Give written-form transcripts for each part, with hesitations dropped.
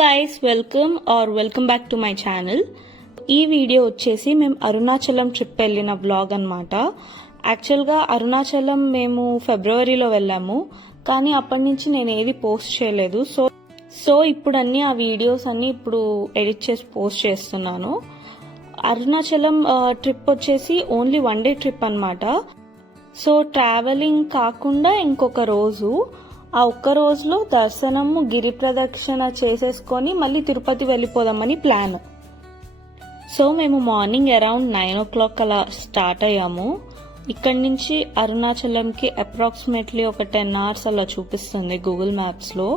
Guys, welcome back to my channel. ఈ వీడియో వచ్చేసి మేము అరుణాచలం ట్రిప్ వెళ్ళిన వ్లాగ్ అనమాట. యాక్చువల్గా అరుణాచలం మేము ఫిబ్రవరిలో వెళ్ళాము, కానీ అప్పటి నుంచి నేను ఏది పోస్ట్ చేయలేదు. సో ఇప్పుడు ఆ వీడియోస్ అన్ని ఇప్పుడు ఎడిట్ చేసి పోస్ట్ చేస్తున్నాను. అరుణాచలం ట్రిప్ వచ్చేసి ఓన్లీ 1 డే ట్రిప్ అనమాట. సో ట్రావెలింగ్ కాకుండా ఇంకొక రోజు, ఆ ఒక్క రోజులో దర్శనము, గిరి ప్రదక్షిణ చేసేసుకొని మళ్ళీ తిరుపతి వెళ్ళిపోదామని ప్లాన్. సో మేము మార్నింగ్ అరౌండ్ 9 o'clock అలా స్టార్ట్ అయ్యాము. ఇక్కడి నుంచి అరుణాచలంకి అప్రాక్సిమేట్లీ ఒక 10 hours అలా చూపిస్తుంది గూగుల్ మ్యాప్స్లో.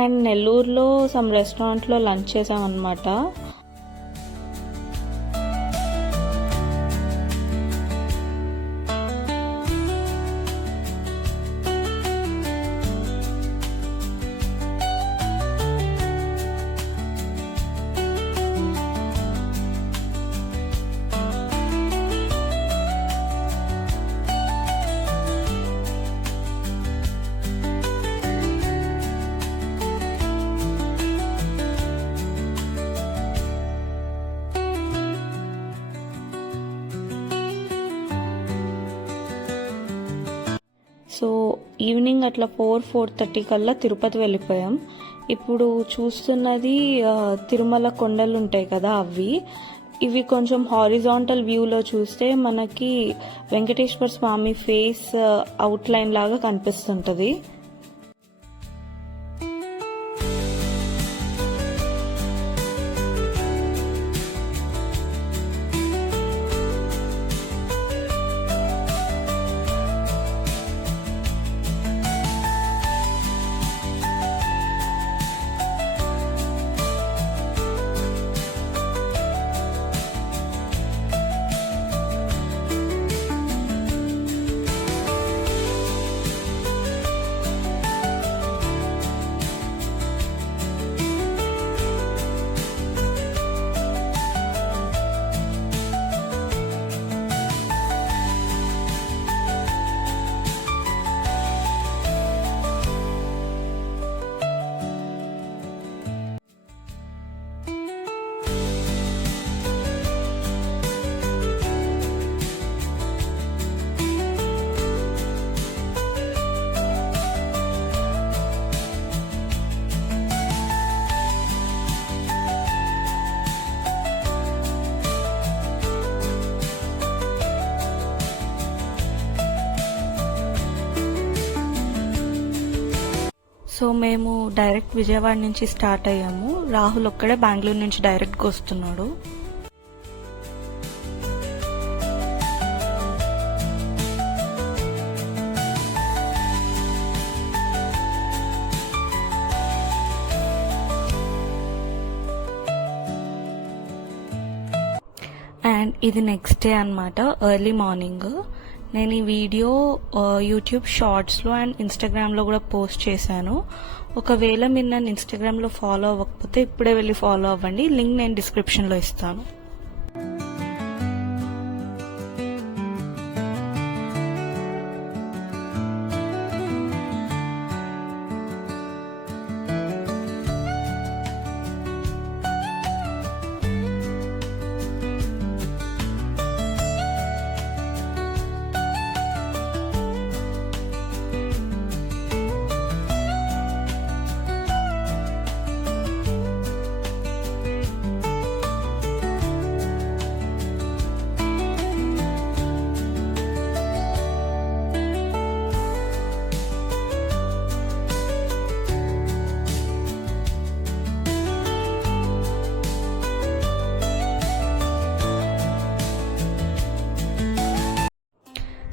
అండ్ నెల్లూరులో సమ్ రెస్టారెంట్లో లంచ్ చేసామన్నమాట. సో ఈవినింగ్ అట్లా 4-4:30 కల్లా తిరుపతి వెళ్ళిపోయాం. ఇప్పుడు చూస్తున్నది తిరుమల కొండలు ఉంటాయి కదా, ఇవి కొంచెం హారిజాంటల్ వ్యూలో చూస్తే మనకి వెంకటేశ్వర స్వామి ఫేస్ అవుట్లైన్ లాగా కనిపిస్తుంటది. సో మేము డైరెక్ట్ విజయవాడ నుంచి స్టార్ట్ అయ్యాము. రాహుల్ ఒక్కడే బెంగళూరు నుంచి డైరెక్ట్గా వస్తున్నాడు. అండ్ ఇది నెక్స్ట్ డే అనమాట, ఎర్లీ మార్నింగ్. నేను ఈ వీడియో యూట్యూబ్ షార్ట్స్లో అండ్ ఇన్స్టాగ్రామ్లో కూడా పోస్ట్ చేశాను. ఒకవేళ మీరు నన్ను ఇన్స్టాగ్రామ్లో ఫాలో అవ్వకపోతే ఇప్పుడే వెళ్ళి ఫాలో అవ్వండి, లింక్ నేను డిస్క్రిప్షన్లో ఇస్తాను.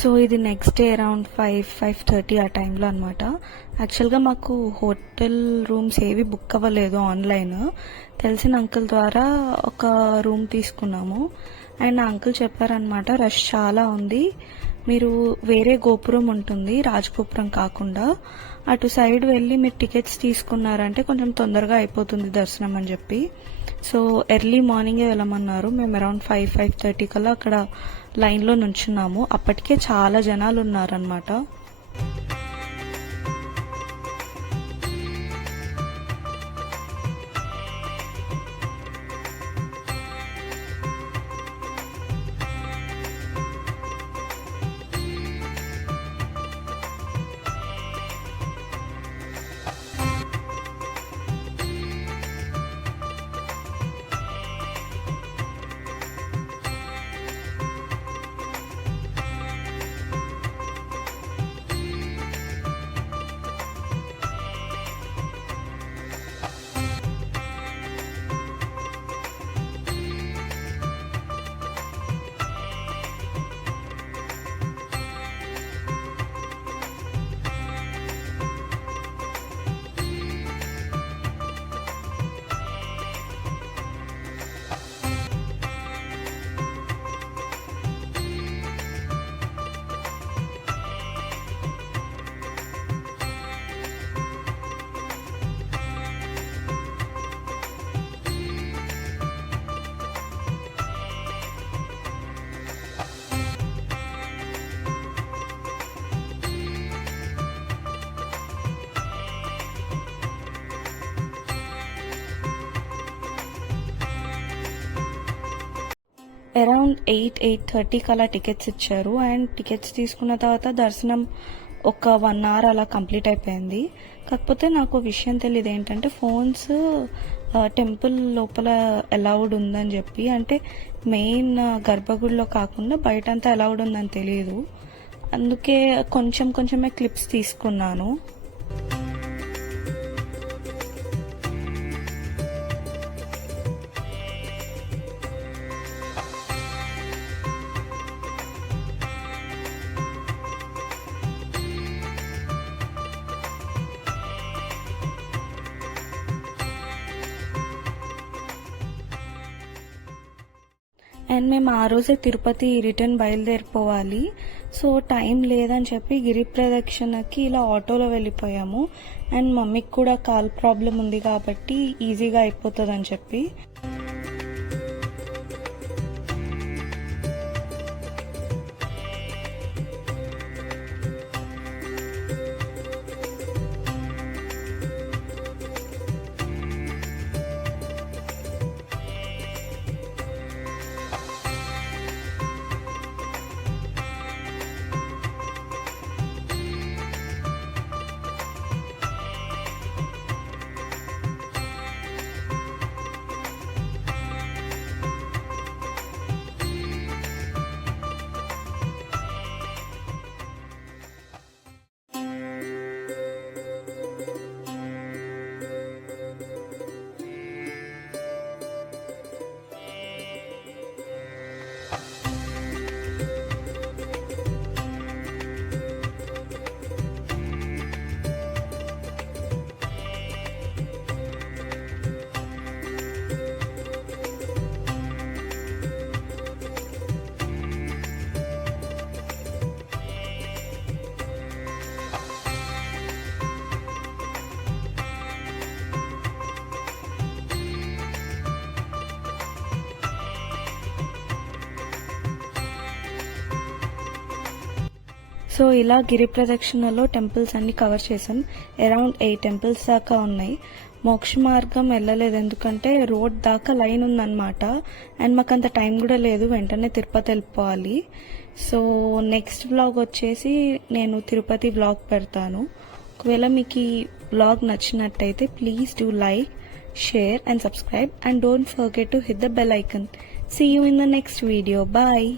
సో ఇది నెక్స్ట్ డే అరౌండ్ 5-5:30 ఆ టైంలో అనమాట. యాక్చువల్గా మాకు హోటల్ రూమ్స్ ఏవి బుక్ అవ్వలేదు ఆన్లైన్. తెలిసిన అంకుల్ ద్వారా ఒక రూమ్ తీసుకున్నాము. అండ్ ఆ అంకుల్ చెప్పారనమాట, రష్ చాలా ఉంది, మీరు వేరే గోపురం ఉంటుంది, రాజగోపురం కాకుండా. అటు సైడ్ వెళ్ళి మీరు టికెట్స్ తీసుకున్నారంటే కొంచెం తొందరగా అయిపోతుంది దర్శనం అని చెప్పి. సో ఎర్లీ మార్నింగే వెళ్ళమన్నారు. మేము అరౌండ్ 5-5:30 కల్లా అక్కడ లైన్లో నుంచున్నాము. అప్పటికే చాలా జనాలు ఉన్నారనమాట. అరౌండ్ 8-8:30 అలా టికెట్స్ ఇచ్చారు. అండ్ టికెట్స్ తీసుకున్న తర్వాత దర్శనం ఒక 1 అవర్ అలా కంప్లీట్ అయిపోయింది. కాకపోతే నాకు విషయం తెలియదు ఏంటంటే ఫోన్స్ టెంపుల్ లోపల అలౌడ్ ఉందని చెప్పి, అంటే మెయిన్ గర్భగుడిలో కాకుండా బయటంతా అలౌడ్ ఉందని తెలియదు. అందుకే కొంచెమే క్లిప్స్ తీసుకున్నాను. అండ్ మేము ఆ రోజే తిరుపతి రిటర్న్ బయలుదేరిపోవాలి. సో టైం లేదని చెప్పి గిరి ప్రదక్షిణకి ఇలా ఆటోలో వెళ్ళిపోయాము. అండ్ మమ్మీకి కూడా కాల్ ప్రాబ్లం ఉంది కాబట్టి ఈజీగా అయిపోతుందని చెప్పి. సో ఇలా గిరి ప్రదక్షిణలో టెంపుల్స్ అన్ని కవర్ చేసాం. అరౌండ్ 8 టెంపుల్స్ దాకా ఉన్నాయి. మోక్ష మార్గం వెళ్ళలేదు ఎందుకంటే రోడ్ దాకా లైన్ ఉందన్నమాట. అండ్ మాకు అంత టైం కూడా లేదు, వెంటనే తిరుపతి వెళ్ళిపోవాలి. సో నెక్స్ట్ వ్లాగ్ వచ్చేసి నేను తిరుపతి వ్లాగ్ పెడతాను. ఒకవేళ మీకు ఈ వ్లాగ్ నచ్చినట్టయితే please do like, share and subscribe, and don't forget to hit the bell icon. See you in the next video. Bye.